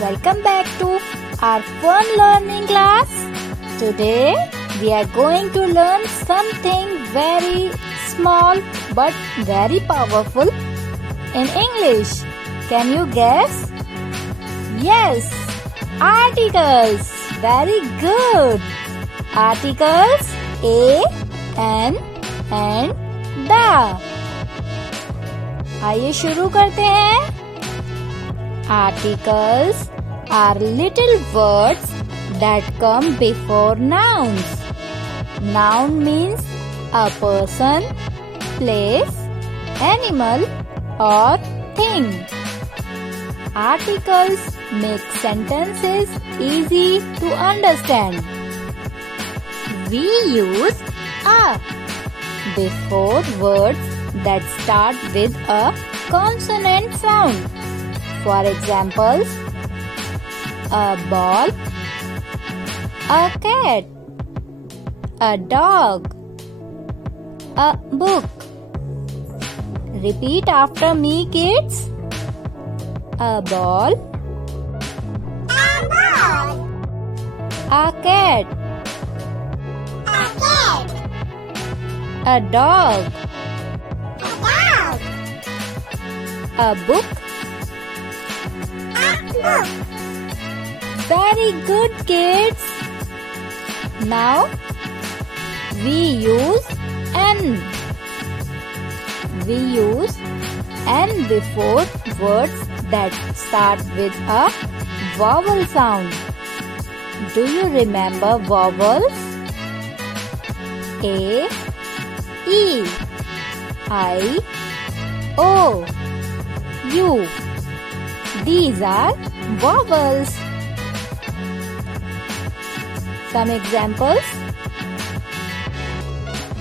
Welcome back to our fun learning class. Today we are going to learn something very small but very powerful in English. Can you guess? Yes, articles. Very good. Articles a, an and the. आइए शुरू करते हैं. Articles are little words that come before nouns. Noun means a person, place, animal or thing. Articles make sentences easy to understand. We use a before words that start with a consonant sound. For examples, a ball, a cat, a dog, a book. Repeat after me, kids. A ball, a cat, a dog, a book. Very good, kids. Now we use N. We use N before words that start with a vowel sound. Do you remember vowels? A, E, I, O, U. These are vowels. Some examples: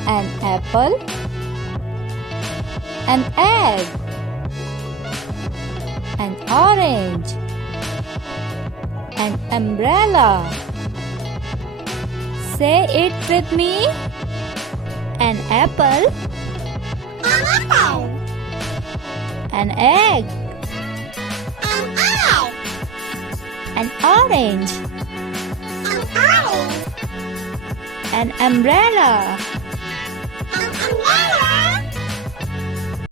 an apple, an egg, an orange, an umbrella. Say it with me. An apple, an egg, an orange, an umbrella.